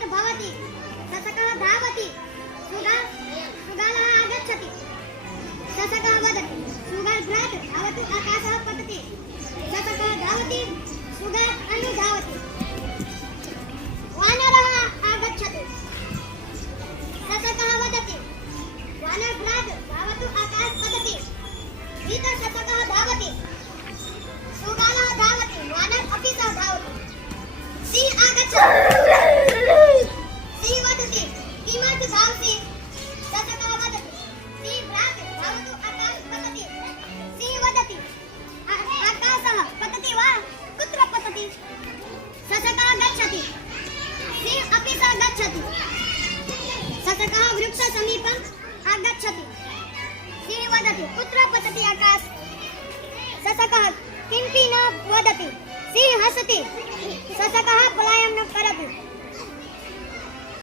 कूर्चित भवति ससकः धावति सुगालः आगच्छति ससकः वदति सुगाभ्रात् धावतु आकाशः पतति ससकः धावति सुगा अनुधावति वानरः आगच्छति ससकः वदति वानरभ्रात् धावतु आकाशः पतति भीतससकः धावति सुगालः धावति वानर अपि सः धावति सिंह आगच्छति सिंह वदति किमर्थं धावसि ससकः वदति सिंहभ्रात् धावतु आकाशः पतति सिंह वदति आकाशः पतति वा कुत्र पतति ससकः गच्छति सिंह अपि सः गच्छति ससकः वृक्षसमीपम् आगच्छति सिंह वदति कुत्र पतति आकाशः ससकः किमपि न वदति सिंह हसति ससकः